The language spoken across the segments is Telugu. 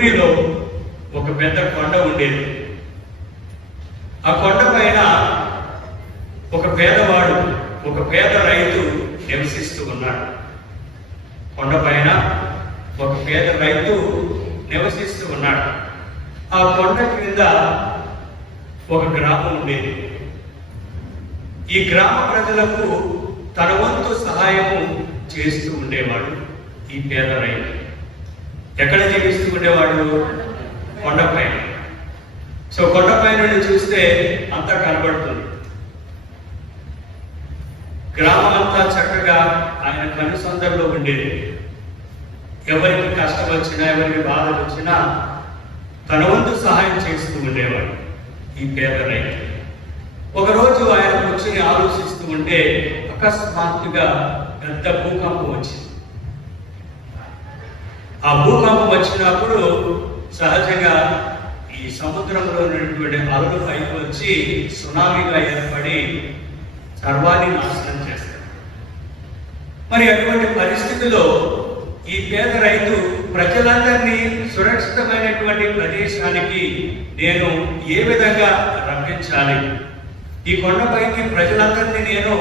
ఊరిలో ఒక పెద్ద కొండ ఉండేది. ఆ కొండ పైన ఒక పేదవాడు, ఒక పేద రైతు నివసిస్తూ ఉన్నాడు. కొండ పైన ఒక పేద రైతు నివసిస్తూ ఉన్నాడు. ఆ కొండ క్రింద ఒక గ్రామం ఉండేది. ఈ గ్రామ ప్రజలకు తన వంతు సహాయము చేస్తూ ఉండేవాడు ఈ పేద రైతు. ఎక్కడ జీవిస్తూ ఉండేవాడు? కొండపైన. సో కొండపై నుండి చూస్తే అంతా కనబడుతుంది. గ్రామం అంతా చక్కగా ఆయన కనుసందర్లో ఉండేది. ఎవరికి కష్టం వచ్చినా, ఎవరికి బాధ వచ్చినా తన వంతు సహాయం చేస్తూ ఉండేవాడు ఈ పేద రైతు. ఒకరోజు ఆయన కూర్చొని ఆలోచిస్తూ ఉంటే అకస్మాత్తుగా పెద్ద భూకంపం వచ్చింది. ఆ భూకంపం వచ్చినప్పుడు సహజంగా ఈ సముద్రంలో ఉన్నటువంటి అలలు పైకి వచ్చి సునామీగా ఏర్పడి సర్వాన్ని నాశనం చేస్తారు. మరి అటువంటి పరిస్థితిలో ఈ పేద రైతు ప్రజలందరినీ సురక్షితమైనటువంటి ప్రదేశానికి నేను ఏ విధంగా రప్పించాలి, ఈ కొండపైకి ప్రజలందరినీ నేను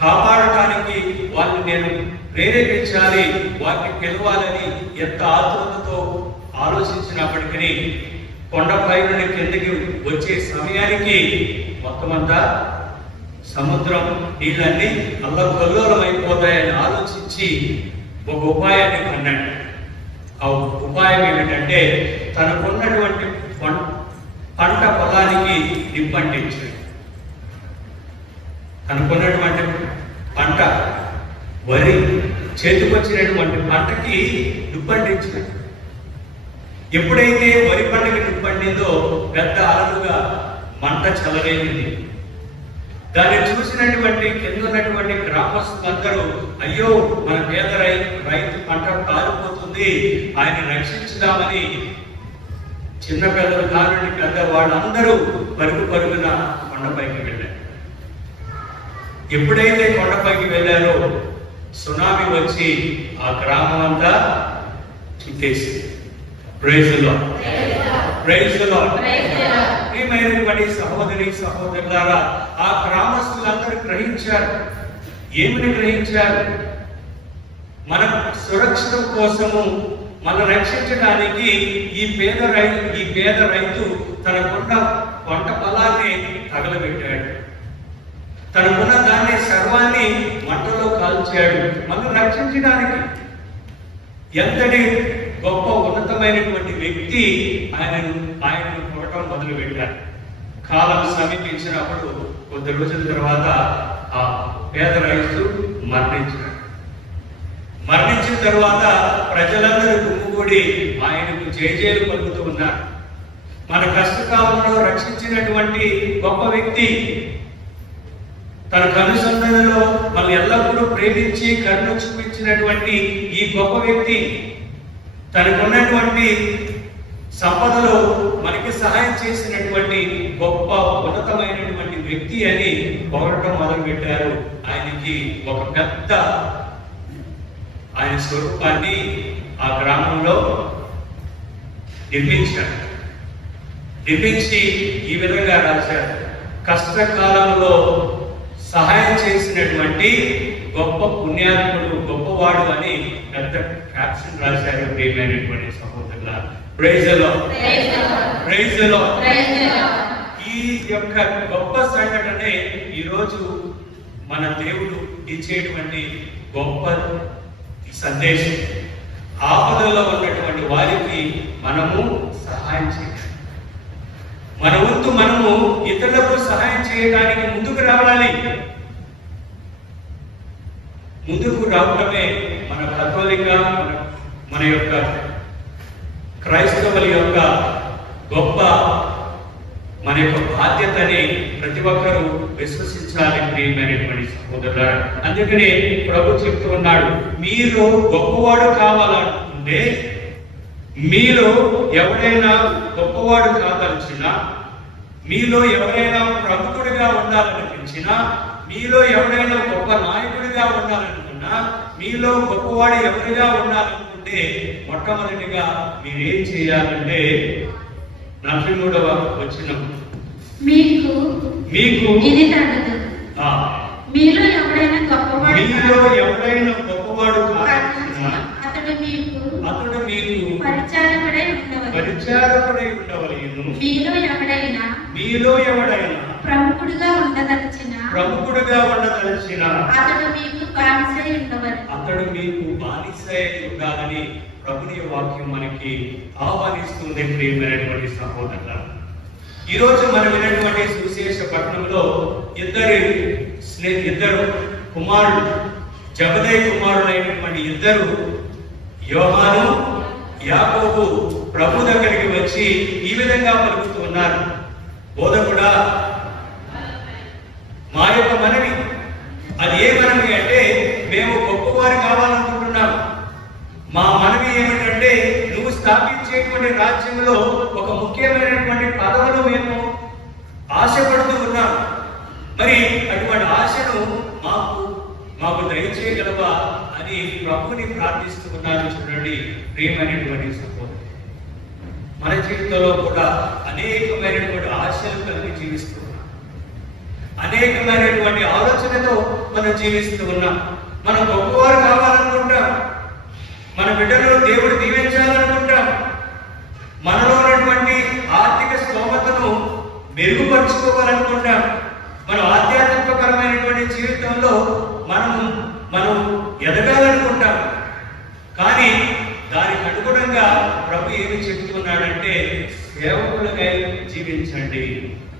కాపాడటానికి వారిని నేను ప్రేరేపించాలి, వారిని పిలవాలని ఎంత ఆతృతతో ఆలోచించినప్పటికీ కొండపై నుండి కిందకి వచ్చే సమయానికి మొత్తం అంతా సముద్రం నీళ్ళన్నీ అల్లకల్లోలం అయిపోతాయని ఆలోచించి ఒక ఉపాయాన్ని అన్నాడు. ఆ ఉపాయం ఏమిటంటే తనకున్నటువంటి పంట పొలానికి నిప్పంటించాడు. తనకున్నటువంటి పంట వరి చేతికొచ్చినటువంటి పంటకి నిప్పంటించాడు. ఎప్పుడైతే వరి పంటకి నిప్పండిందో పెద్ద అలలుగా మంట చెలరేగింది. దాన్ని చూసినటువంటి కింద ఉన్నటువంటి గ్రామస్తులందరూ అయ్యో మన పేద రైతు పంట కాలిపోతుంది, ఆయన రక్షించుదామని చిన్న పెద్దలు కానుండి పెద్ద వాళ్ళందరూ పరుగున కొండపైకి వెళ్ళారు. ఎప్పుడైతే కొండపైకి వెళ్ళారో సునామీ వచ్చి ఆ గ్రామం అంతా చుట్టేసింది. Praise the Lord, praise the Lord. ప్రియమైనటువంటి సహోదరి సహోదరులారా, ఆ గ్రామస్తులందరూ గ్రహించారు. ఏమిని గ్రహించారు? మన సురక్షితం కోసము, మనం రక్షించడానికి ఈ పేద రైతు తనకున్న పంట పొలాన్ని తగలబెట్టాడు. తనకున్న దాన్ని సర్వాన్ని మంటలో కాల్చాడు మనం రక్షించడానికి. ఎంతటి గొప్ప ఉన్నతమైనటువంటి వ్యక్తి ఆయనను కొట్టడం మొదలుపెట్టారు. కాలం సమీపించినప్పుడు కొద్ది రోజుల తర్వాత ఆ పేద రైతు మరణించాడు. మరణించిన తర్వాత ప్రజలందరూ గుమ్ముగూడి ఆయనకు జయజయలు పలుకుతూ ఉన్నారు. మన కష్టకాలంలో రక్షించినటువంటి గొప్ప వ్యక్తి, తన కనుసంధానంలో మనం ఎల్లప్పుడూ ప్రేమించి కరుణ చూపించినటువంటి ఈ గొప్ప వ్యక్తి, తనకున్నటువంటి సంపదలో మనకి సహాయం చేసినటువంటి గొప్ప ఉన్నతమైనటువంటి వ్యక్తి అని పొగడటం మొదలుపెట్టారు. ఆయనకి ఒక పెద్ద ఆయన స్వరూపాన్ని ఆ గ్రామంలో నిర్మించి ఈ విధంగా రాశారు: కష్టకాలంలో సహాయం చేసినటువంటి గొప్ప పుణ్యాత్ముడు, గొప్పవాడు అని పెద్ద క్యాప్షన్ రాశారు. ప్రియమైనటువంటి సహోదరుల, praise the Lord, praise the Lord. ఈ యొక్క గొప్ప సంఘటనే ఈరోజు మన దేవుడు ఇచ్చేటువంటి గొప్ప సందేశం. ఆపదలో ఉన్నటువంటి వారికి మనము సహాయం చేయాలి. మన వంతు మనము ఇతరులకు సహాయం చేయడానికి ముందుకు రావాలి. ముందుకు రావడమే మన కథోలిక, మన యొక్క క్రైస్తవుల యొక్క గొప్ప మన యొక్క బాధ్యతని ప్రతి ఒక్కరూ విశ్వసించాలి. ప్రియమైనటువంటి సహోదరులారా, అందుకనే ప్రభు చెప్తూ ఉన్నాడు, మీరు గొప్పవాడు కావాలనుకుంటే, మీలో ఎవరైనా గొప్పవాడు కాదలిచినా, మీలో ఎవరైనా ప్రముఖుడిగా ఉండాలనిపించినా, మీలో ఎవరైనా గొప్ప నాయకుడిగా ఉండాలనుకున్నా, మీలో గొప్పవాడు ఎవరిగా ఉండాలనుకుంటే మొట్టమొదటిగా మీరేం చేయాలంటే 43వ వచనం, మీకు మీకు ఇది తగదు. మీలో ఎవడైనా గొప్పవాడు కావాల్సిన అతడు మీకు పరిచారకుడై ఉండవలెను. మీలో ఎవడైనా ప్రముఖుడుగా ఉండదలచిన అతడు మీకు బానిసై ఉండాలని ప్రభుని వాక్యం మనకి ఆహ్వానిస్తుంది. ప్రియమైనటువంటి సహోదరుల, ఈరోజు మనం విన్నటువంటి సువిశేష పట్టణంలో ఇద్దరు కుమారులు, జబదయి కుమారులైనటువంటి ఇద్దరు, యోహాను యాకోబు ప్రభు దగ్గరికి వచ్చి ఈ విధంగా పలుకుతూ ఉన్నారు, బోధకుడా, మా యొక్క మనవి, అది ఏ మనవి అంటే మేము గొప్పవారు కావాలనుకుంటున్నాం. మా మనవి ఏమిటంటే నువ్వు స్థాపించేటువంటి రాజ్యంలో ఒక ముఖ్యమైనటువంటి పదవులు మేము ఆశపడుతూ ఉన్నాం. మరి అటువంటి ఆశను మాకు దయచేయగలవా అని ప్రభుని ప్రార్థిస్తూ ఉన్నారు. చూడండి ప్రియమైనటువంటి సహోదరులు, మన జీవితంలో కూడా అనేకమైనటువంటి ఆశలు కలిగి జీవిస్తూ ఉన్నాం, అనేకమైనటువంటి ఆలోచనతో మనం జీవిస్తూ ఉన్నాం. మనం గొప్పవారు కావాలనుకుంటాం, మన బిడ్డలను దేవుడు దీవించాలనుకుంటాం, మనలో ఉన్నటువంటి ఆర్థిక స్తోమతను మెరుగుపరుచుకోవాలనుకుంటాం, మన ఆధ్యాత్మికపరమైనటువంటి జీవితంలో మనం ఎదగాలనుకుంటాం. కానీ దానికి అనుగుణంగా ప్రభు ఏమి చెప్తున్నాడంటే సేవకులుగా జీవించండి,